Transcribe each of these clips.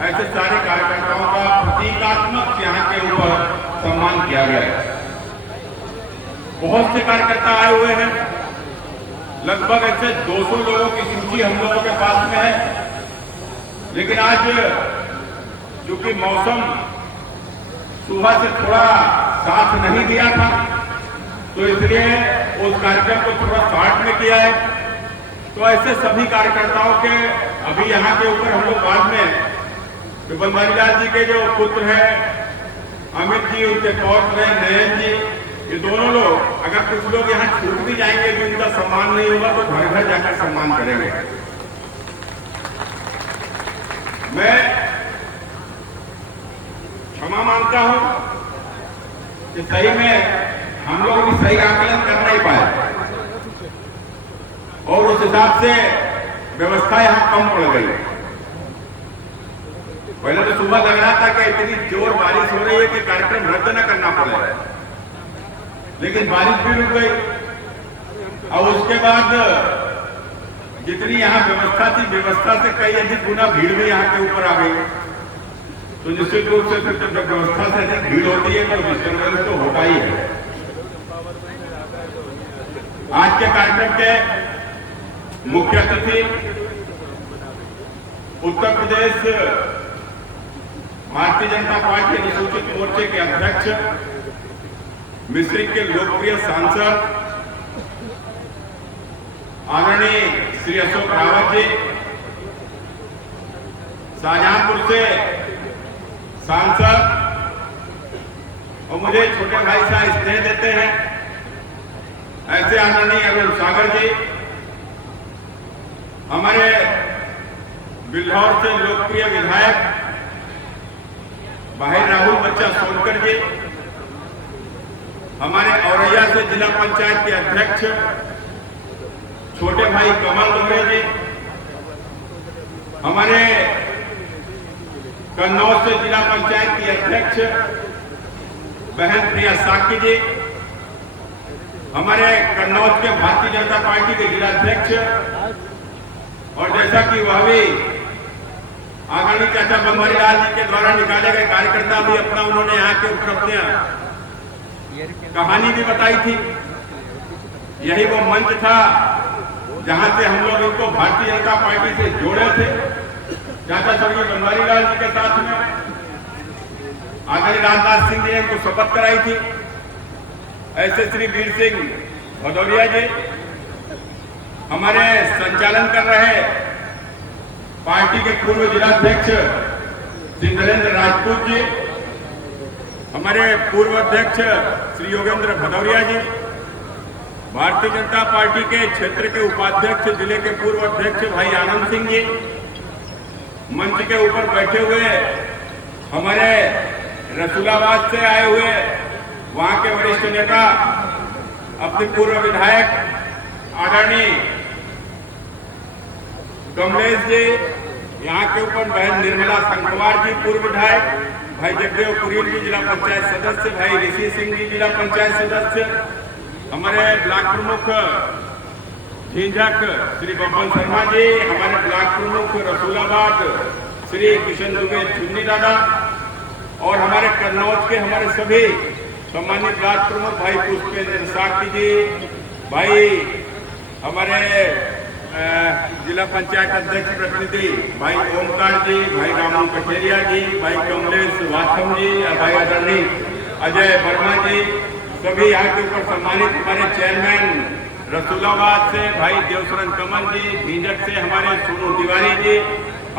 ऐसे सारे कार्यकर्ताओं का प्रतीकात्मक यहाँ के ऊपर सम्मान किया गया है। बहुत से कार्यकर्ता आए हुए हैं, लगभग ऐसे 200 लोगों की सूची हम लोगों के पास में है। लेकिन आज चूंकि मौसम सुबह से थोड़ा साथ नहीं दिया था, तो इसलिए उस कार्यक्रम को थोड़ा शॉर्ट में किया है। तो ऐसे सभी कार्यकर्ताओं के अभी यहाँ के ऊपर हम लोग बाद में तो बनवारी लाल जी के जो पुत्र हैं अमित जी, उनके पौत्र हैं नयन जी, ये दोनों लोग अगर कुछ लोग यहाँ छूट भी जाएंगे तो इनका सम्मान नहीं होगा, तो घर घर जाकर सम्मान करेंगे। मैं क्षमा मांगता हूं कि सही में हम लोग भी सही आकलन कर नहीं पाए और उस हिसाब से व्यवस्था यहां कम पड़ गई। पहले तो सुबह लग रहा था कि इतनी जोर बारिश हो रही है कि कार्यक्रम रद्द न करना पड़े, लेकिन बारिश भी रुक गई। और उसके बाद जितनी यहाँ व्यवस्था थी, व्यवस्था से कई अधिक गुना भीड़ भी यहाँ के ऊपर आ गई। तो निश्चित रूप से फिर जब व्यवस्था से अधिक भीड़ होती है तो डिस्टर्बेंस तो होता ही है। आज के कार्यक्रम के मुख्य अतिथि उत्तर प्रदेश भारतीय जनता पार्टी अनुसूचित मोर्चे के अध्यक्ष, मिश्रिक के लोकप्रिय सांसद आदरणीय श्री अशोक रावत जी, शाहजहांपुर से सांसद और मुझे छोटे भाई साहब स्नेह देते हैं ऐसे आदरणीय अरुण सागर जी, हमारे बिल्हौर से लोकप्रिय विधायक भाई राहुल बच्चा सोनकर जी, हमारे औरैया से जिला पंचायत के अध्यक्ष छोटे भाई कमल दोहरे जी, हमारे कन्नौज से जिला पंचायत की अध्यक्ष बहन प्रिया साकी जी, हमारे कन्नौज के भारतीय जनता पार्टी के जिला अध्यक्ष, और जैसा कि वह भी आदरणीय चाचा बनवारी लाल जी के द्वारा निकाले गए कार्यकर्ता भी अपना उन्होंने यहाँ के उपलब्धियां कहानी भी बताई थी। यही वो मंच था जहां से हम लोग इनको भारतीय जनता पार्टी से जोड़े थे। चाचा स्वर्गीय बनवारी लाल जी के साथ में आदरणीय राजनाथ सिंह जी ने इनको शपथ कराई थी। ऐसे श्री वीर सिंह भदौरिया जी हमारे संचालन कर रहे पार्टी के पूर्व जिलाध्यक्ष सिंधरेंद्र राजपूत जी, हमारे पूर्व अध्यक्ष श्री योगेंद्र भदौरिया जी, भारतीय जनता पार्टी के क्षेत्र के उपाध्यक्ष जिले के पूर्व अध्यक्ष भाई आनंद सिंह जी, मंच के ऊपर बैठे हुए हमारे रसूलाबाद से आए हुए वहां के वरिष्ठ नेता अपने पूर्व विधायक आदरणीय कमलेश जी, यहाँ के ऊपर बहन निर्मला संगवार जी पूर्व विधायक, भाई जगदेव कुरील जी जिला पंचायत सदस्य, भाई ऋषि सिंह जी जिला पंचायत सदस्य, हमारे ब्लॉक प्रमुख झिंझक श्री बब्बन शर्मा जी, हमारे ब्लॉक प्रमुख रसूलाबाद श्री किशन दुबे चुन्नी दादा, और हमारे कन्नौज के हमारे सभी सम्मानित ब्लॉक प्रमुख भाई पुष्पेंद्र साकी जी, भाई हमारे जिला पंचायत अध्यक्ष प्रतिनिधि भाई ओमकार जी, भाई रामू कठेरिया जी, भाई कमलेश वास्तव जी, भाई आदरणीय अजय वर्मा जी, सभी यहाँ के ऊपर सम्मानित हमारे चेयरमैन रसूलाबाद से भाई देवसरन कमल जी, झींझक से हमारे सोनू तिवारी जी,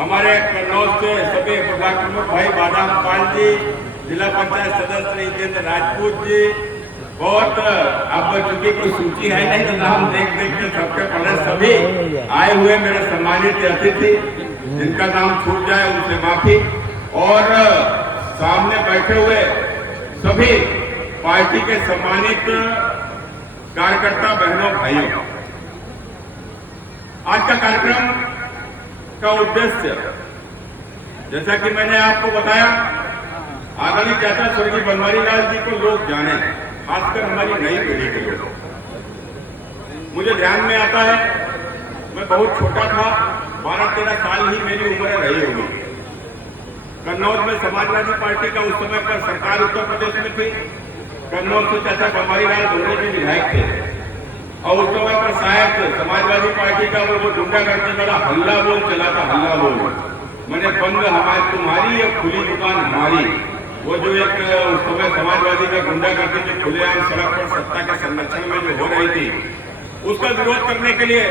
हमारे कन्नौज से सभी ब्लॉक प्रमुख भाई बादाम पाल जी, जिला पंचायत सदस्य जितेंद्र राजपूत जी, बहुत अब चूंकि कोई सूची है नहीं तो नाम देख देख के सबके पहले सभी आए हुए मेरे सम्मानित अतिथि, जिनका नाम छूट जाए उनसे माफी, और सामने बैठे हुए सभी पार्टी के सम्मानित कार्यकर्ता बहनों भाइयों, आज का कार्यक्रम का उद्देश्य जैसा कि मैंने आपको बताया, आदरणीय चाचा स्वर्गीय बनवारी लाल जी को लोग जाने, खासकर हमारी नई पीढ़ी के लोग। मुझे ध्यान में आता है मैं बहुत छोटा था, 12-13 साल ही मेरी उम्र रही होगी, कन्नौज में समाजवादी पार्टी का उस समय पर सरकार उत्तर प्रदेश में थी। कन्नौज से चाचा बम्बारी लाल दोनों भी विधायक थे और उस समय पर शायद समाजवादी पार्टी का वो जो गुंडागर्दी वाला हल्ला बोल चला था, हल्ला बोल मैंने बंद हमारी तुम्हारी और खुली दुकान हमारी, वो जो एक उस समय समाजवादी का गुंडागर्दी जो खुलेआम सड़क पर सत्ता के संरक्षण में जो हो रही थी, उसका विरोध करने के लिए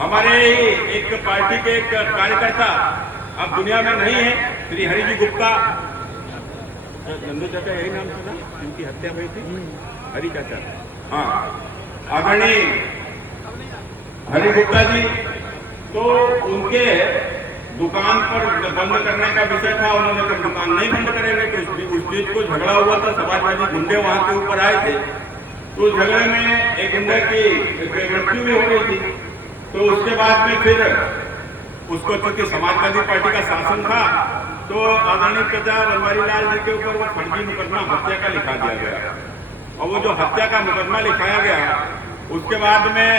हमारे एक पार्टी के एक कार्यकर्ता, अब दुनिया में नहीं है, श्री हरि जी गुप्ता, नंदू चाचा यही नाम सुना जिनकी हत्या हुई थी, हरि चाचा, हाँ आदरणीय हरि गुप्ता जी, तो उनके दुकान पर बंद करने का विषय था। उन्होंने कहा दुकान नहीं बंद करेंगे, तो उस चीज को झगड़ा हुआ था, समाजवादी गुंडे वहां के ऊपर आए थे, तो उस झगड़े में एक गुंडे की मृत्यु भी हो गई थी। तो उसके बाद में फिर उसको चूंकि समाजवादी पार्टी का शासन था, तो आदरणीय चाचा बनवारी लाल जी के ऊपर वो फर्जी मुकदमा हत्या का लिखा दिया गया, और वो जो हत्या का मुकदमा लिखाया गया, उसके बाद में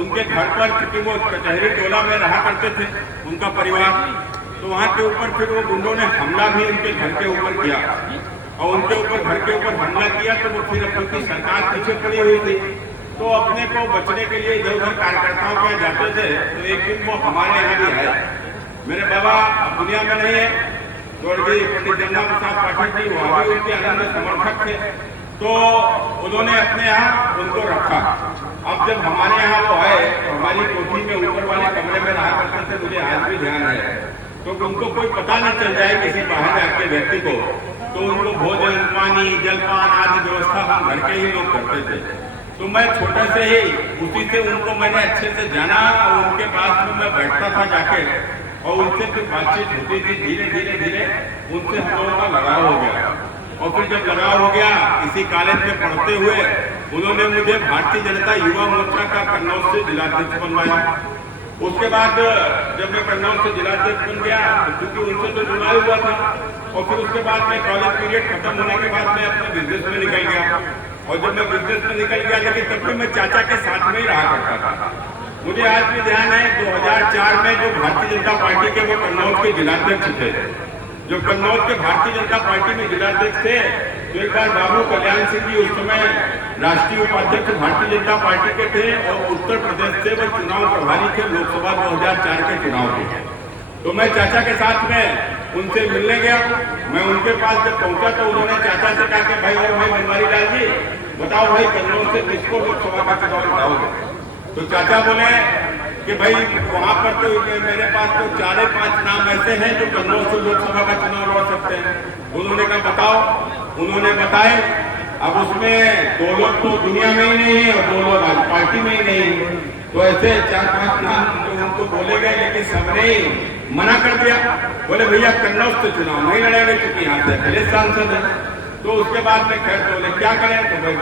उनके घर पर, क्योंकि वो कचहरी टोला में रहा करते थे उनका परिवार, तो वहां के ऊपर फिर वो गुंडों ने हमला भी उनके घर के ऊपर किया, और उनके ऊपर घर के ऊपर हमला किया। तो वो फिर क्योंकि सरकार पीछे पड़ी हुई थी, तो अपने को बचने के लिए इधर उधर कार्यकर्ताओं के जाते थे। तो एक दिन वो हमारे यहाँ भी आए, मेरे बाबा दुनिया में नहीं है, स्वर्गीय पंडित जगन्नाथ प्रसाद पाठक जी वहाँ भी उनके आनंद समर्थक थे, तो उन्होंने अपने यहाँ उनको रखा। अब जब हमारे यहाँ वो आए, तो हमारी कोठी में ऊपर वाले कमरे में रहा करते थे, मुझे आज भी ध्यान है, तो उनको कोई पता न चल जाए किसी बाहर आके व्यक्ति को, तो उनको भोजन पानी जलपान आदि व्यवस्था हम घर के ही लोग करते थे। तो मैं छोटे से ही उसी से उनको मैंने अच्छे से जाना, और उनके पास में मैं बैठता था जाके, और उनसे फिर बातचीत होती थी। धीरे धीरे धीरे उनसे हम लोगों का लगाव हो गया, और फिर जब लगाव हो गया, इसी कॉलेज में पढ़ते हुए उन्होंने मुझे भारतीय जनता युवा मोर्चा का कन्नौज से जिलाध्यक्ष बनवाया। उसके बाद जब मैं कन्नौज से जिलाध्यक्ष बन गया, तो क्योंकि उनसे तो चुनाव हुआ था, और फिर उसके बाद में कॉलेज पीरियड खत्म होने के बाद मैं अपने बिजनेस में निकल गया। और जब मैं बिजनेस में निकल गया, लेकिन तब भी मैं चाचा के साथ में ही रहा करता था। मुझे आज भी ध्यान है 2004 में जो भारतीय जनता पार्टी के वो कन्नौज के जिलाध्यक्ष थे, जो कन्नौज के भारतीय जनता पार्टी में जिलाध्यक्ष थे, तो एक बार बाबू कल्याण सिंह जी उस समय राष्ट्रीय उपाध्यक्ष भारतीय जनता पार्टी के थे, और उत्तर प्रदेश से वो चुनाव प्रभारी थे लोकसभा 2004 के चुनाव के। तो मैं चाचा के साथ में उनसे मिलने गया। मैं उनके पास जब पहुंचा, तो उन्होंने चाचा से कहा कि भाई और भाई बनवारी लाल जी बताओ भाई कन्नौज से किसको लोकसभा का चुनाव लड़ाओगे। तो चाचा बोले कि भाई वहां पर तो मेरे पास तो 4-5 नाम ऐसे हैं जो कन्नौज से लोकसभा का चुनाव लड़ सकते हैं। उन्होंने कहा बताओ, उन्होंने बताए। अब उसमें 2 लोग तो दुनिया में ही नहीं है और 2 लोग आज पार्टी में ही नहीं है, तो ऐसे 4-5 नाम जो उनको बोले गए, लेकिन सबने मना कर दिया। बोले भैया कन्नौज से चुनाव नहीं लड़ेंगे, क्योंकि यहाँ से अखिलेश सांसद है। तो उसके बाद में खैर बोले क्या करें, तो भाई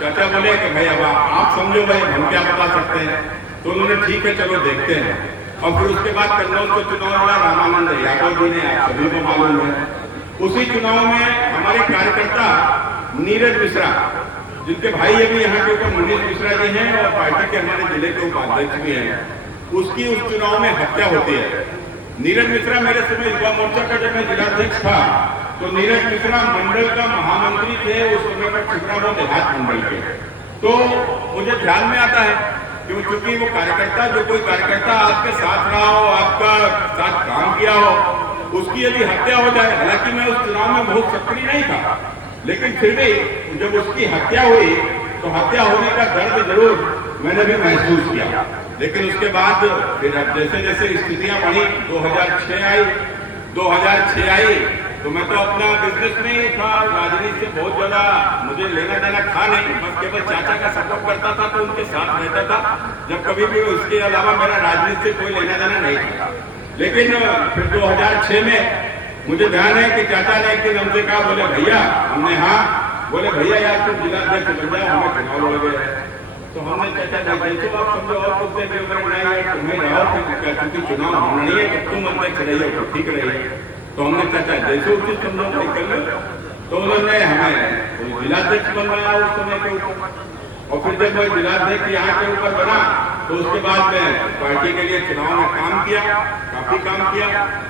चाचा बोले कि भाई अब आप समझो भाई, हम क्या बता सकते हैं। तो उन्होंने ठीक है चलो देखते हैं। और फिर उसके बाद कन्नौज से चुनाव लड़ा रामानंद यादव जी ने, आप सभी को मालूम है। उसी चुनाव में हमारे कार्यकर्ता नीरज मिश्रा, जिनके भाई अभी यहाँ के ऊपर मनीष मिश्रा जी हैं और पार्टी के हमारे जिले के उपाध्यक्ष भी हैं, उसकी उस चुनाव में हत्या होती है। नीरज मिश्रा मेरे समय युवा मोर्चा का जब मैं जिलाध्यक्ष था, तो नीरज मिश्रा मंडल का महामंत्री थे उस समय पर, छिबरामऊ देहात मंडल के। तो मुझे ध्यान में आता है कि चूंकि वो कार्यकर्ता, जो कोई कार्यकर्ता आपके साथ रहा हो, आपका साथ काम किया हो, उसकी यदि हत्या हो जाए, हालांकि मैं उस चुनाव में बहुत सक्रिय नहीं था, लेकिन फिर भी जब उसकी हत्या हुई, तो हत्या होने का दर्द जरूर मैंने भी महसूस किया। लेकिन उसके बाद फिर अब जैसे जैसे स्थितियां बढ़ी, 2006 आई, तो मैं तो अपना बिजनेस में ही था, राजनीति से बहुत ज्यादा मुझे लेना देना था नहीं, बस केवल चाचा का सपोर्ट करता था, तो उनके साथ रहता था जब कभी भी, उसके अलावा मेरा राजनीति से कोई लेना देना नहीं था। लेकिन फिर 2006 में मुझे ध्यान है कि चाचा ने एक दिन हमसे कहा, बोले भैया, हमने हाँ, बोले भैया यार तुम जिलाध्यक्ष बन जाओ, हमें चुनाव लड़ गए। तो हमने चाचा जैसे आप समझो और कुछ देर तुम्हें रहो, क्योंकि चुनाव होना नहीं है, तो तुम अध्यक्ष रही हो, ठीक रही। तो हमने चाचा जैसे उचित समझो निकल लो, तो उन्होंने हमें जिलाध्यक्ष बनवाया उस समय के ऊपर। और फिर जब मैं जिलाध्यक्ष यहाँ के ऊपर बना, तो उसके बाद में पार्टी के लिए चुनाव में काम किया, काफी काम किया।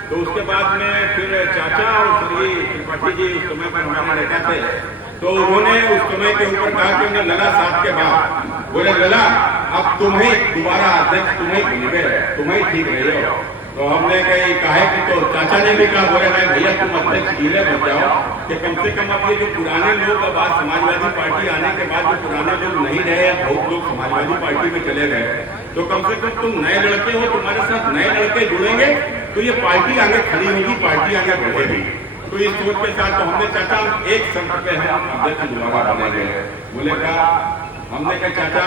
तो उसके बाद में फिर चाचा और श्री त्रिपाठी जी उस समय पर हमारे नेता थे, तो उन्होंने उस समय के ऊपर कहा कि उन्हें लला साहब के बाद बोले लला अब तुम्हें दोबारा अध्यक्ष तुम्हें चुने, तुम्हें ठीक रहे हो। तो हमने कहा कि तो चाचा ने भी कहा, बोले नहीं भैया तुम अध्यक्ष गीले बन जाओ कि कम से कम अब ये जो पुराने लोग अब आज समाजवादी पार्टी आने के बाद जो पुराने लोग नहीं रहे, बहुत लोग समाजवादी पार्टी में चले गए, तो कम से कम तुम नए लड़के हो, तुम्हारे साथ नए लड़के जुड़ेंगे तो ये पार्टी आगे खड़ी होगी, पार्टी आगे बढ़ेगी। तो इस सोच के साथ तो हमने चाचा एक शर्त पे हम अध्यक्ष दोबारा बनेंगे। बोले कहा, हमने कहा चाचा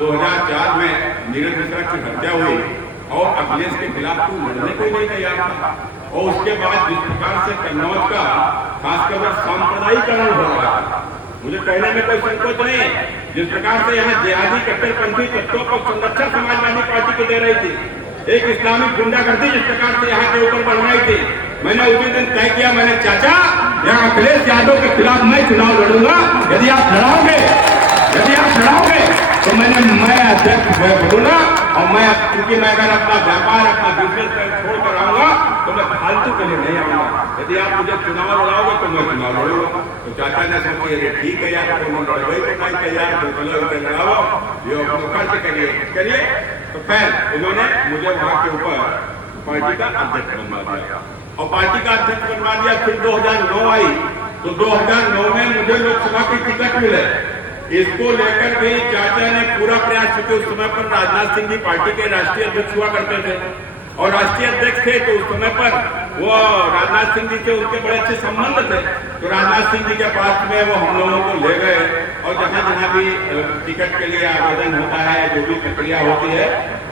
2004 में नीरज मिश्रा की हत्या हुई और अखिलेश के खिलाफ तू लड़ने को ही नहीं तैयार था, और उसके बाद जिस प्रकार से कन्नौज का खासकर सांप्रदायिकरण हो रहा था, मुझे कहने में कोई संकोच नहीं है, जिस प्रकार से यहाँ जिहादी कट्टरपंथी तत्वों को संरक्षण समाजवादी पार्टी को दे रही थी, एक इस्लामिक गुंडागर्दी जिस प्रकार से यहाँ के ऊपर बढ़ रही थी, मैंने उसी दिन तय किया, मैंने चाचा यहाँ अखिलेश यादव के खिलाफ मैं चुनाव लड़ूंगा, यदि आप लड़ाओगे तो मैं अध्यक्ष बनूंगा, और मैं क्योंकि मैं अगर अपना व्यापार अपना बिजनेस छोड़ कर आऊंगा तो मैं फालतू के लिए नहीं आऊंगा, यदि आप मुझे चुनाव लड़ाओगे तो मैं चुनाव लड़ूंगा। तो चाचा ने सोची अरे ठीक है यार, तो मैं लड़वाई तो मैं तैयार, तो चलो लड़ाओ, ये अपना खर्च करिए। तो खैर उन्होंने मुझे वहां के ऊपर पार्टी का अध्यक्ष बनवा दिया, और पार्टी का अध्यक्ष बनवा दिया। फिर 2009 आई, तो 2009 में मुझे लोकसभा की टिकट मिले। इसको लेकर भी चाचा ने पूरा प्रयास किया। उस समय पर राजनाथ सिंह जी पार्टी के राष्ट्रीय अध्यक्ष हुआ करते थे, और राष्ट्रीय अध्यक्ष थे तो उस समय पर वो राजनाथ सिंह जी से उनके बड़े अच्छे संबंध थे, तो राजनाथ सिंह जी के पास में वो हम लोगों को ले गए, और जहाँ भी टिकट के लिए आवेदन होता है, जो भी प्रक्रिया होती है,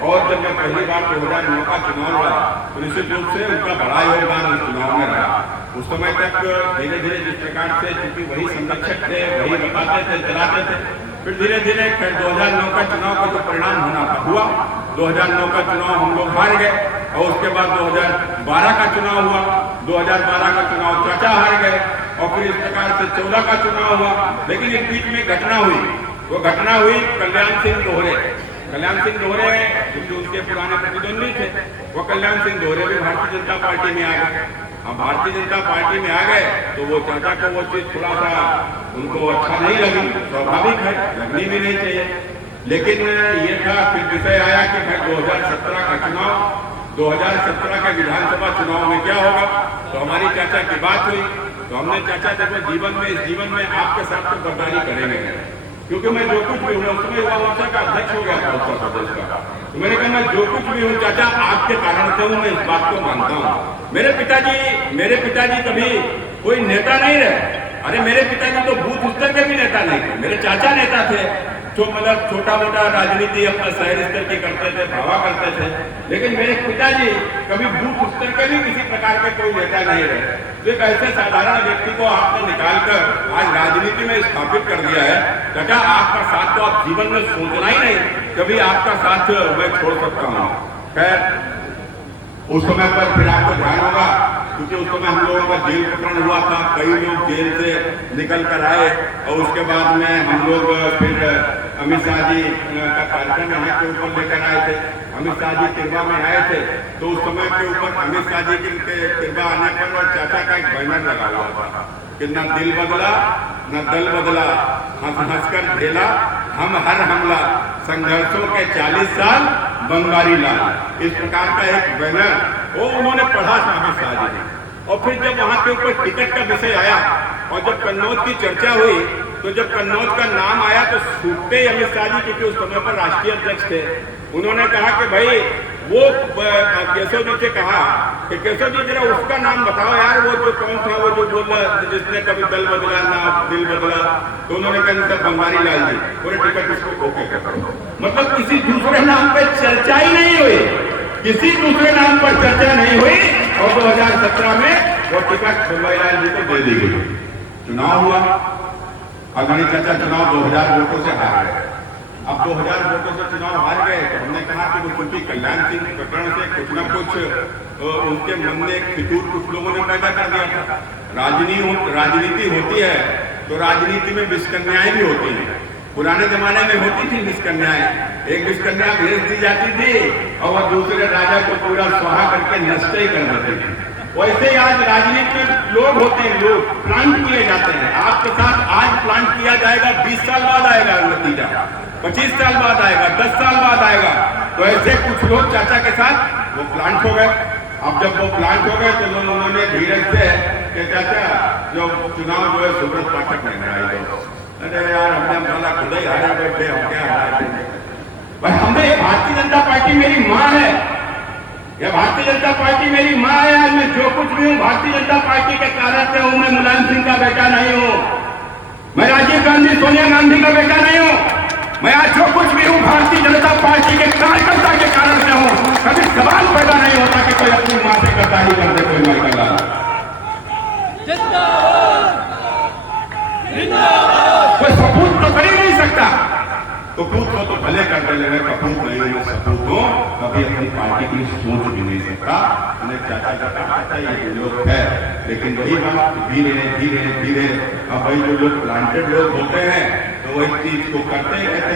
और जब मैं पहली बार 2009 का चुनाव हुआ तो निश्चित रूप से उनका बड़ा योगदान उस चुनाव में रहा। उस समय तक धीरे धीरे जिस प्रकार से, क्योंकि वही संरक्षक थे, वही बताते थे, चलाते थे, फिर धीरे धीरे फिर 2009 का चुनाव का जो परिणाम होना था हुआ। 2009 का चुनाव हम लोग हार गए, और उसके बाद 2012 का चुनाव हुआ। 2012 का चुनाव चाचा हार गए, और फिर इस प्रकार से 14 का चुनाव हुआ। लेकिन इस बीच में घटना हुई, वो घटना हुई कल्याण सिंह दोहरे। कल्याण सिंह दोहरे क्योंकि उनके पुराने प्रतिद्वंदी थे, वो कल्याण सिंह दोहरे भी भारतीय जनता पार्टी में आ गए। अब भारतीय जनता पार्टी में आ गए तो वो चाचा को वो चीज थोड़ा सा उनको अच्छा नहीं लगी, स्वाभाविक है, लगनी भी नहीं चाहिए। लेकिन ये था, फिर विषय आया कि भाई 2017 का चुनाव, 2017 के विधानसभा चुनाव में क्या होगा। तो हमारी चाचा की बात हुई, तो हमने चाचा देखो इस जीवन में आपके साथ तो गद्दारी करेंगे, क्योंकि मैं जो कुछ भी हूँ, उस समय युवा मोर्चा का अध्यक्ष हो गया था उत्तर प्रदेश का, तो मैंने कहा मैं जो कुछ भी हूँ चाचा आपके कारण से हूँ, मैं इस बात को मानता हूँ। मेरे पिताजी कभी कोई नेता नहीं रहे। अरे मेरे पिताजी तो बूथ स्तर के भी नेता नहीं थे, मेरे चाचा नेता थे, जो मतलब छोटा मोटा राजनीति अपना शहर स्तर की करते थे, भावा करते थे। लेकिन मेरे पिताजी कभी बूथ स्तर के भी किसी प्रकार के कोई नेता नहीं रहे। तो एक ऐसे साधारण व्यक्ति को आपने निकालकर आज राजनीति में स्थापित कर दिया है। चाचा आपका साथ तो आप जीवन में सोचना ही नहीं कभी आपका साथ मैं छोड़ सकता हूँ। खैर उस समय पर फिर आपको ध्यान होगा, क्योंकि उस समय हम लोगों का जेल प्रकरण हुआ था, कई लोग जेल से निकल कर आए, और उसके बाद में हम लोग फिर अमित शाह जी का कार्यक्रम यहाँ के ऊपर लेकर आए थे। अमित शाह जी तिरवा में आए थे, तो उस समय के ऊपर अमित शाह जी के तिरवा आने पर और चाचा का एक बैनर लगा हुआ था कि न दिल बदला न दल बदला, हंस हंस कर झेला हम हर हमला, संघर्षों के 40 साल बंगारी लाल। इस प्रकार का एक बैनर वो उन्होंने पढ़ा था अमित शाह जी ने। और फिर जब वहां के ऊपर टिकट का विषय आया और जब कन्नौज की चर्चा हुई, तो जब कन्नौज का नाम आया तो छूटते ही अमित शाह जी, क्योंकि उस समय पर राष्ट्रीय अध्यक्ष थे, उन्होंने कहा कि भाई वो केशव जी से कहा कि केशव जी जरा उसका नाम बताओ यार, वो जो कौन था, वो जो बोला जिसने कभी दल बदला ना दिल बदला। तो उन्होंने कहा बंगारी लाल जी, पूरे टिकट उसको ओके कर दो। मतलब किसी दूसरे नाम पे चर्चा ही नहीं हुई, किसी दूसरे नाम पर चर्चा नहीं हुई, और 2017 में वो टिकट बंगारी लाल जी को दे दी गई। चुनाव हुआ, अगणी चाचा चुनाव 2000 वोटों से हार गए। अब 2000 वोटों से चुनाव हार गए, तो हमने कहा कि वो क्योंकि कल्याण सिंह प्रकरण से कुछ न कुछ उनके मन में एक फितूर कुछ लोगों ने पैदा कर दिया था। राजनीति होती है तो राजनीति में विषकन्याएं भी होती हैं। पुराने जमाने में होती थी निष्कन्याएं, एक निष्कन्या भेज दी जाती थी और वह दूसरे राजा को पूरा स्वाहा करके नष्ट ही कर देते थे। वैसे ही आज राजनीति में लोग होते हैं, लोग प्लांट किए जाते हैं। आपके साथ आज प्लांट किया जाएगा, 20 साल बाद आएगा नतीजा, 25 साल बाद आएगा, 10 साल बाद आएगा। तो ऐसे कुछ लोग चाचा के साथ वो प्लांट हो गए। अब जब वो प्लांट हो गए तो उन्होंने धीरज से कि चाचा जो चुनाव जो है सुब्रत पाठक ने कराई दो। अरे यार हमने माला खुद ही हारे बैठे, हम क्या हारे भाई? हमने भारतीय जनता पार्टी मेरी माँ है, यह भारतीय जनता पार्टी मेरी माँ है। आज मैं जो कुछ भी हूँ भारतीय जनता पार्टी के कारण से हूँ। मैं मुलायम सिंह का बेटा नहीं हूँ, मैं राजीव गांधी सोनिया गांधी का बेटा नहीं हूँ। मैं आज जो कुछ भी हूँ भारतीय जनता पार्टी के कार्यकर्ता के कारण से हूँ। कभी सवाल पैदा नहीं होता कि कोई अपनी माँ से गद्दारी कर दे, कोई माँ का कोई सपूत तो कर ही नहीं सकता। तो कपूत को तो भले कर दे, मैं कपूत नहीं हूँ, मैं सपूत हूँ। कभी अपनी पार्टी की सोच भी नहीं सकता। उन्हें चाचा का कहता ये लोग है, लेकिन वही बात धीरे धीरे अब भाई जो लोग प्लांटेड लोग होते हैं तो वही चीज को करते ही रहते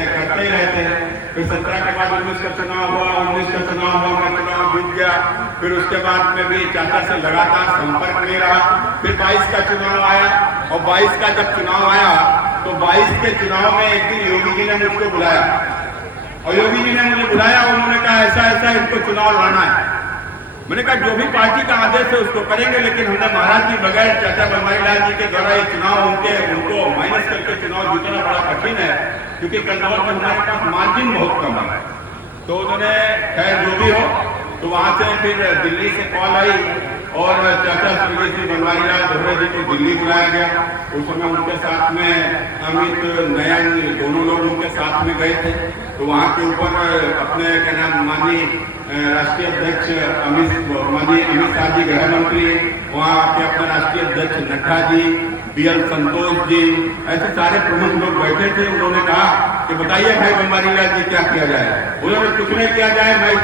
हैं। फिर 17 के बाद 19 का चुनाव हुआ, 19 का चुनाव हुआ, मैं चुनाव जीत गया। फिर उसके बाद में भी चाचा से लगातार संपर्क में रहा। फिर 22 का चुनाव आया और 22 का जब चुनाव आया तो 22 के चुनाव में एक दिन योगी जी ने मुझको बुलाया और योगी जी ने मुझे बुलाया और उन्होंने कहा ऐसा इनको चुनाव लड़ना है। मैंने कहा जो भी पार्टी का आदेश है उसको करेंगे, लेकिन हमने महाराज जी बगैर चाचा बनवारी लाल जी के द्वारा ये चुनाव उनको माइनस करके चुनाव जीतना बड़ा कठिन है, क्योंकि कन्नौज में हमारे पास मार्जिन बहुत कम है। तो उन्होंने खैर जो भी हो, तो वहां से फिर दिल्ली से कॉल आई और चाचा स्वर्गीय श्री बनवारी लाल धोरे जी को दिल्ली बुलाया गया। उस समय उनके साथ में अमित नयन दोनों लोग उनके साथ में गए थे। तो वहाँ के ऊपर अपने क्या नाम माननीय राष्ट्रीय अध्यक्ष अमित शाह जी गृह मंत्री, वहाँ के अपने राष्ट्रीय अध्यक्ष नड्डा जी, BL संतोष जी, ऐसे सारे प्रमुख लोग बैठे थे। उन्होंने कहा कि बताइए भाई बनवारी लाल जी क्या किया जाए। उन्होंने कुछ नहीं किया जाए, मैं इस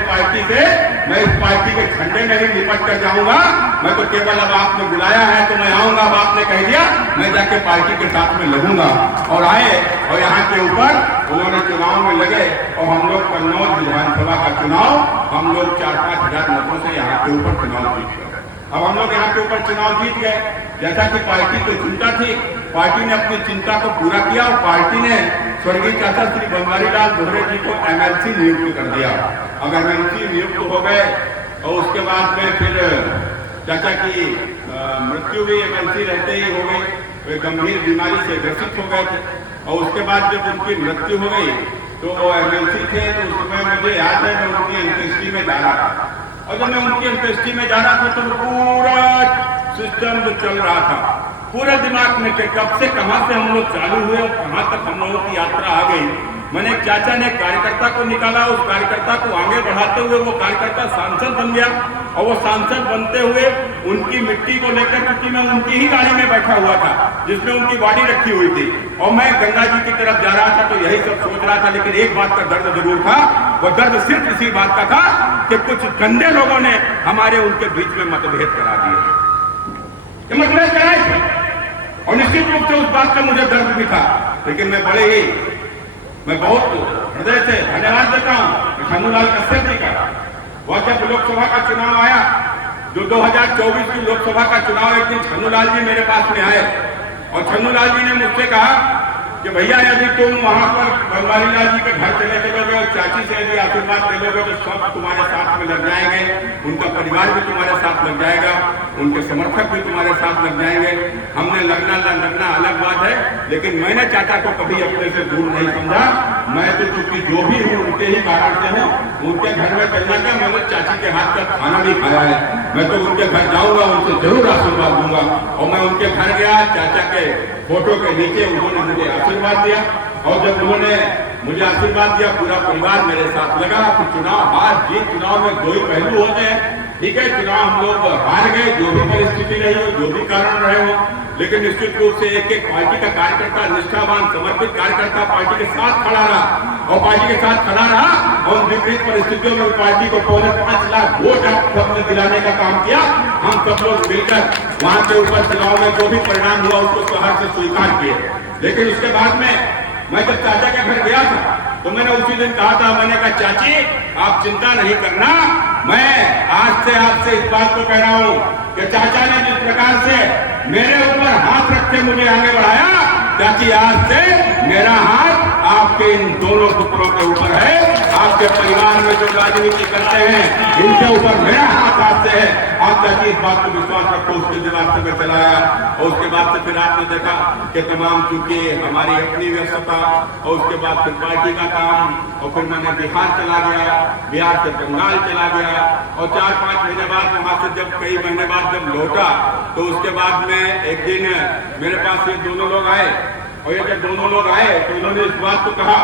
पार्टी के झंडे में ही निपट कर जाऊंगा। मैं तो केवल अब आपने बुलाया है तो मैं आऊंगा, अब आपने कह दिया मैं जाके पार्टी के साथ में लगूंगा। और आए और यहाँ के ऊपर उन्होंने चुनाव में लगे और हम लोग कन्नौज विधानसभा का चुनाव हम लोग 4-5 हजार मतों से यहाँ के ऊपर चुनाव जीत गए। अब हम लोग यहाँ के ऊपर चुनाव जीत गए। जैसा कि पार्टी को चिंता थी, पार्टी ने अपनी चिंता को पूरा किया और पार्टी ने स्वर्गीय चाचा श्री बनवारी लाल धोरे जी को MLC नियुक्त कर दिया। अब MLC नियुक्त हो गए और उसके बाद में फिर चाचा की मृत्यु भी MLC रहते ही हो गई। वे गंभीर बीमारी से ग्रसित हो गए थे और उसके बाद जब उनकी मृत्यु हो गई तो वो MLC थे। तो उस समय मुझे याद है मैं उनकी अंत्येष्टि में जा रहा था और जब मैं उनकी अंत्येष्टि में जा रहा था तो पूरा सिस्टम जो चल रहा था पूरे दिमाग में कि कब से कहां से हम लोग चालू हुए और कहां तक हम लोगों की यात्रा आ गई। मैंने चाचा ने कार्यकर्ता को निकाला, उस कार्यकर्ता को आगे बढ़ाते हुए वो कार्यकर्ता सांसद बन गया और वो सांसद बनते हुए उनकी मिट्टी को लेकर, क्योंकि मैं उनकी ही गाड़ी में बैठा हुआ था जिसमें उनकी बॉडी रखी हुई थी और मैं गंगा जी की तरफ जा रहा था तो यही सब सोच रहा था। लेकिन एक बात का दर्द जरूर था, वो दर्द सिर्फ इसी बात का था कि कुछ गंदे लोगों ने हमारे उनके बीच में मतभेद करा दिए, मतभेद कराए थे और निश्चित रूप से उस बात का मुझे दर्द भी था। लेकिन मैं बहुत हृदय से धन्यवाद देता हूँ छन्नूलाल कश्यप जी का। वह जब लोकसभा का चुनाव आया, जो 2024 की लोकसभा का चुनाव, एक दिन छन्नूलाल जी मेरे पास में आए और छन्नूलाल जी ने मुझसे कहा कि भैया यदि तुम वहां पर बनवारी लाल जी के घर चले चलोगे और चाची से यदि आशीर्वाद दे लोगे तो सब तुम्हारे साथ में लग जाएंगे, उनका परिवार भी तुम्हारे साथ लग जाएगा, उनके समर्थक भी तुम्हारे साथ लग जाएंगे। हमने लगना अलग बात है, लेकिन मैंने चाचा को कभी अपने से दूर नहीं समझा। मैं तो चूंकि जो भी हूँ उनके ही कारण से हूँ। उनके घर में चलना क्या, मैंने चाची के हाथ का खाना भी खाया है। मैं तो उनके घर जाऊंगा, उनसे जरूर आशीर्वाद दूंगा। और मैं उनके घर गया, चाचा के फोटो के नीचे उन्होंने मुझे आशीर्वाद दिया और जब उन्होंने मुझे आशीर्वाद दिया पूरा परिवार मेरे साथ लगा। कि चुनाव हार जीत, चुनाव में दो ही पहलू होते हैं। ठीक है, चुनाव हम लोग हार गए, जो भी परिस्थिति रही हो, जो भी कारण रहे हो, लेकिन निश्चित रूप से एक पार्टी का कार्यकर्ता, निष्ठावान समर्पित कार्यकर्ता पार्टी के साथ खड़ा रहा और पार्टी के साथ खड़ा रहा और विपरीत परिस्थितियों में पार्टी को 5.5 लाख वोट आप सबने दिलाने का काम किया। हम सब लोग मिलकर वहां के ऊपर चुनाव में जो भी परिणाम हुआ उसको सहर्ष से स्वीकार किए। लेकिन उसके बाद में मैं जब चाचा के घर गया था तो मैंने उसी दिन कहा था, मैंने कहा चाची आप चिंता नहीं करना, मैं आज से आपसे इस बात को कह रहा हूं कि चाचा ने जिस प्रकार से मेरे ऊपर हाथ रख के मुझे आगे बढ़ाया, चाची आज से मेरा हाथ आपके इन दोनों पुत्रों के ऊपर है। आपके परिवार में जो राजनीति करते हैं इनके ऊपर मेरा हाथ आज से है। आप चाची इस बात को विश्वास रखो। उसके दिमाग से मैं चलाया और उसके बाद से फिर आपने देखा कि तमाम चूंकि हमारी अपनी व्यस्तता और उसके बाद फिर पार्टी का काम, और फिर मैंने बिहार चला गया, बिहार से बंगाल चला गया, और 4-5 महीने बाद वहां से जब कई महीने बाद जब लौटा तो उसके बाद में एक दिन मेरे पास ये दोनों लोग आए, और ये जब दोनों लोग आए तो इन्होंने इस बात को कहा,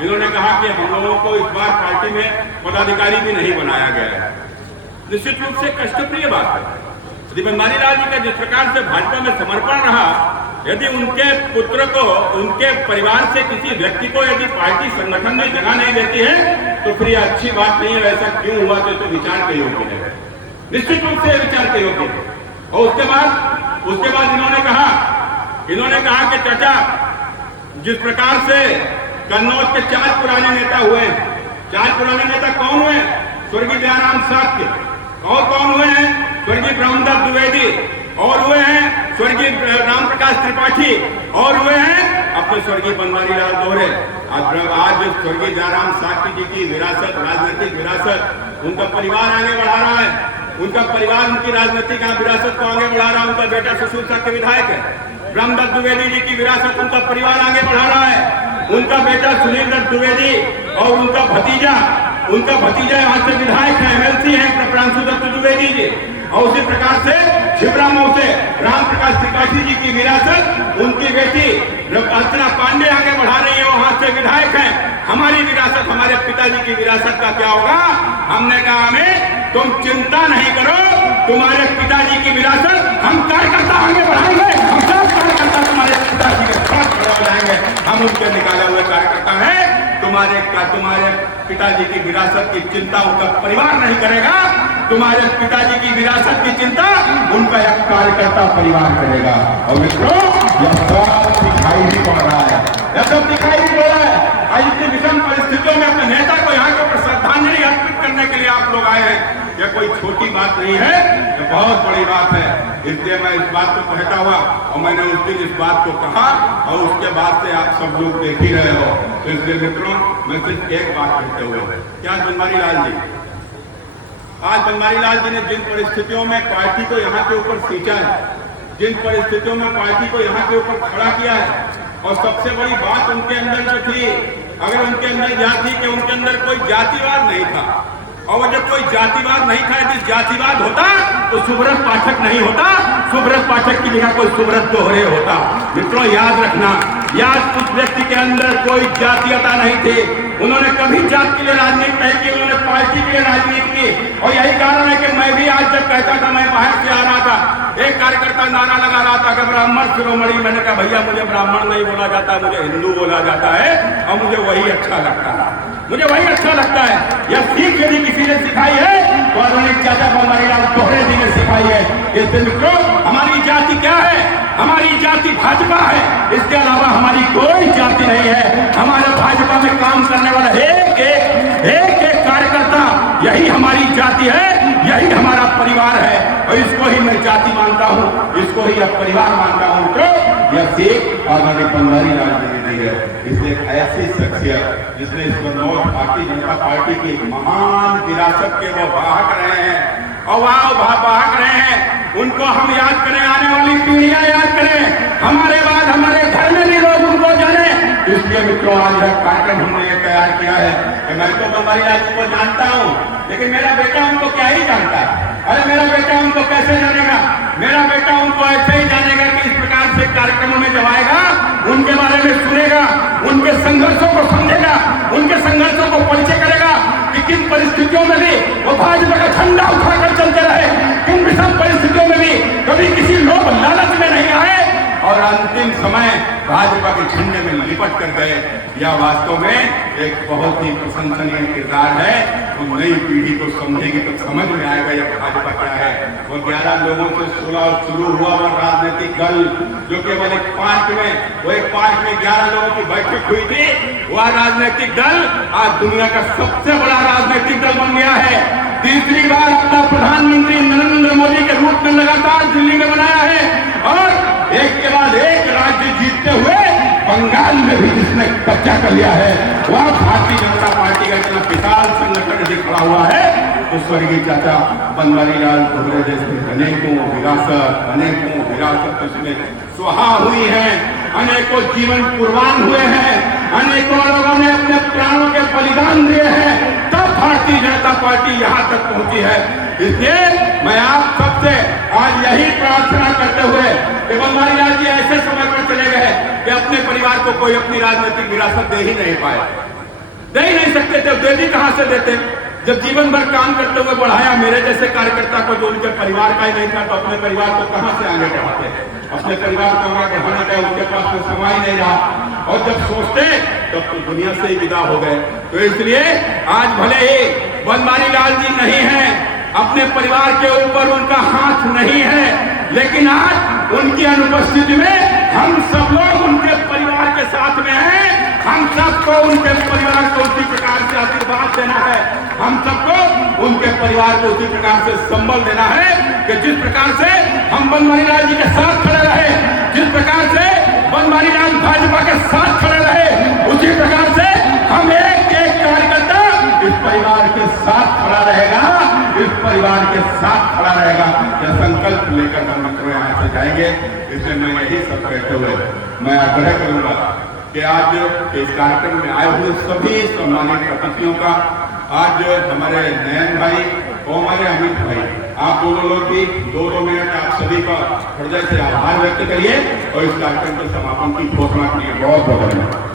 इन्होंने कहा कि हम लोगों को इस बार पार्टी में पदाधिकारी भी नहीं बनाया गया है। निश्चित रूप से कष्टप्रिय बात है। श्री बनवारी लाल जी का जिस प्रकार से भाजपा में समर्पण रहा, यदि उनके पुत्र को, उनके परिवार से किसी व्यक्ति को यदि पार्टी संगठन में जगह नहीं देती है तो फिर यह अच्छी बात नहीं है। ऐसा क्यों हुआ तो विचार के योग्य है, निश्चित रूप से विचार के योग्य है। और उसके बाद इन्होंने कहा कि चाचा जिस प्रकार से कन्नौज के 4 पुराने नेता हुए, 4 पुराने नेता कौन हुए? स्वर्गीय दयाराम साक्य, और कौन हुए हैं? स्वर्गीय ब्रह्मदत्त द्विवेदी, और हुए हैं स्वर्गीय राम प्रकाश त्रिपाठी, और हुए हैं अपने स्वर्गीय बनवारी लाल दोहरे। आज स्वर्गीय दयाराम साक्य जी की विरासत, राजनीतिक विरासत उनका परिवार आगे बढ़ा रहा है। उनका परिवार उनकी राजनीतिक विरासत को आगे बढ़ा रहा है। उनका बेटा सुशील साक्य विधायक है। ब्रह्मदत्त द्विवेदी जी की विरासत उनका परिवार आगे बढ़ा रहा है। उनका बेटा सुनील दत्त द्विवेदी और उनका भतीजा यहाँ से विधायक है, MLC है प्रांशु दत्त द्विवेदी जी। और उसी प्रकार से शिवरामों से राम प्रकाश त्रिपाठी जी की विरासत उनकी बेटी अर्चना पांडे आगे बढ़ा रही है, वहां से विधायक है। हमारी विरासत, हमारे पिताजी की विरासत का क्या होगा? हमने कहा हमें तुम चिंता नहीं करो, तुम्हारे पिताजी की विरासत हम कार्यकर्ता आगे बढ़ाएंगे, हम सब कार्यकर्ता तुम्हारे पिताजी के साथ खड़े हो जाएंगे। हम उनके निकाले हुए कार्यकर्ता हैं। तुम्हारे पिताजी की विरासत की चिंता उनका परिवार नहीं करेगा, तुम्हारे पिताजी की विरासत की चिंता उनका एक कार्यकर्ता परिवार करेगा। और मित्रों यह सब दिखाई भी पड़ रहा है, यह सब दिखाई भी पड़ रहा है। आज इतनी विषम परिस्थितियों में अपने नेता को यहाँ के ऊपर श्रद्धांजलि अर्पित करने के लिए आप लोग आए हैं। यह कोई छोटी बात नहीं है, यह बहुत बड़ी बात है। इसलिए मैं इस बात को कहता हुआ, और मैंने उस दिन इस बात को कहा और उसके बाद से आप सब लोग देख ही रहे हो। तो इसलिए मित्रों मैं सिर्फ एक बात कहते हुए, क्या बनवारी लाल जी, आज बनवारी लाल जी ने जिन परिस्थितियों में पार्टी को यहाँ के ऊपर खींचा है, जिन परिस्थितियों में पार्टी को यहाँ के ऊपर खड़ा किया है, और सबसे बड़ी बात उनके अंदर जो थी, अगर उनके अंदर यह थी कि उनके अंदर कोई जातिवाद नहीं था, और जब कोई जातिवाद नहीं था, यदि जातिवाद होता तो सुब्रत पाठक नहीं होता, सुब्रत पाठक की जगह कोई सुब्रत दोहरे होता। मित्रों याद रखना, याद उस व्यक्ति के अंदर कोई जातीयता नहीं थी। उन्होंने कभी जात के लिए राजनीति नहीं की, उन्होंने पार्टी के लिए राजनीति की। और यही कारण है कि मैं भी आज जब कहता था, मैं बाहर से आ रहा था, एक कार्यकर्ता नारा लगा रहा था कि ब्राह्मण शिरोमणि। मैंने कहा भैया मुझे ब्राह्मण नहीं बोला जाता, मुझे हिंदू बोला जाता है, और मुझे वही अच्छा लगता है, मुझे वही अच्छा लगता है। यह सीख यदि किसी ने सिखाई है तो आदरणीय चाचा बनवारी लाल दोहरे जी ने सिखाई है। इससे मित्रों हमारी जाति क्या है? हमारी जाति भाजपा है, इसके अलावा हमारी कोई जाति नहीं है। हमारे भाजपा में काम करने वाला एक कार्यकर्ता, यही हमारी जाति है, यही हमारा परिवार है, और इसको ही मैं जाति मानता हूँ, इसको ही अब परिवार मानता हूँ। तो यह सीख आदरणीय बनवारी लाल जी ने दी है। इसलिए एक ऐसी शख्सियत जिसने इस भारतीय जनता पार्टी की महान विरासत के वो वाहक रहे हैं, और वह वाहक रहे हैं, उनको हम याद करें, आने वाली पीढ़ियां याद करें, हमारे बाद हमारे घर में भी लोग उनको जाने। इसलिए मित्रों आज यह कार्यक्रम हमने तैयार किया है कि मैं तो बनवारी लाल जी को जानता हूँ, लेकिन मेरा बेटा उनको क्या ही जानता है। अरे मेरा बेटा उनको कैसे जानेगा? मेरा बेटा उनको ऐसे ही जानेगा कि इस प्रकार से कार्यक्रमों में जब आएगा, उनके बारे में सुनेगा, उनके संघर्षों को समझेगा, उनके संघर्षों को परिचय करेगा कि किन परिस्थितियों में भी वो भाजपा का झंडा उठाकर चलते रहे, किन विषम परिस्थितियों में भी कभी किसी लोभ लालच में नहीं आए, और अंतिम समय भाजपा के झंडे में लिपट कर गए, यह वास्तव में एक बहुत ही प्रशंसनीय किरदार है। तो नई पीढ़ी को समझेगी तो समझ में आएगा यह भाजपा क्या है। वो 11 लोगों से शुरू हुआ वह राजनीतिक दल जो केवल एक पार्क में 11 लोगों की बैठक हुई थी, वह राजनीतिक दल आज दुनिया का सबसे बड़ा राजनीतिक दल बन गया है। तीसरी बार अपना प्रधानमंत्री नरेंद्र मोदी के रूप में लगातार दिल्ली में बनाया है और एक के बाद एक राज्य जीतते हुए बंगाल में भी जिसने कब्जा कर लिया है, वह भारतीय जनता पार्टी का इतना विशाल संगठन जो खड़ा हुआ है। तो स्वर्गीय चाचा बनवारी लाल भुर्रे जैसे अनेकों विरासत उसमें सुहा हुई है, अनेकों जीवन कुर्बान हुए हैं, अनेकों लोगों ने अपने प्राणों के बलिदान दिए हैं, तब भारतीय जनता पार्टी यहाँ तक पहुंची है। इसलिए मैं आप सबसे आज यही प्रार्थना करते हुए कि बनवारी लाल जी ऐसे समय पर चले गए कि अपने परिवार को कोई अपनी राजनीतिक विरासत दे ही नहीं पाए, दे ही नहीं सकते थे। दे भी कहां से देते जब जीवन भर काम करते हुए बढ़ाया मेरे जैसे कार्यकर्ता को, जो उनके परिवार का ही नहीं था, तो अपने परिवार को कहां से आगे बढ़ाते? अपने परिवार को आगे बढ़ाने का उनके पास तो समय ही नहीं रहा और जब सोचते तब तो दुनिया से ही विदा हो गए। तो इसलिए आज भले ही बनवारी लाल जी नहीं है, अपने परिवार के ऊपर उनका हाथ नहीं है, लेकिन आज उनकी अनुपस्थिति में हम सब लोग उनके परिवार के साथ में हैं। हम सबको उनके परिवार को उसी प्रकार से आशीर्वाद देना है, हम सबको उनके परिवार को उसी प्रकार से संबल देना है कि जिस प्रकार से हम बनवारी लाल जी के साथ खड़े रहे, जिस प्रकार से बनवारी लाल भाजपा के साथ खड़े रहे, उसी प्रकार से हम एक कार्यकर्ता इस परिवार के साथ खड़ा रहेगा, इस परिवार के साथ खड़ा रहेगा। यह संकल्प लेकर हम मित्रों यहाँ से जाएंगे। इसलिए मैं यही सब कहते हुए मैं आग्रह करूंगा कि आज इस कार्यक्रम में आए हुए सभी सम्मानित अतिथियों का, आज हमारे नयन भाई और हमारे अमित भाई, आप दोनों लोग भी 2 मिनट आप सभी का हृदय से आभार व्यक्त करिए और इस कार्यक्रम के समापन की घोषणा के लिए बहुत बहुत धन्यवाद।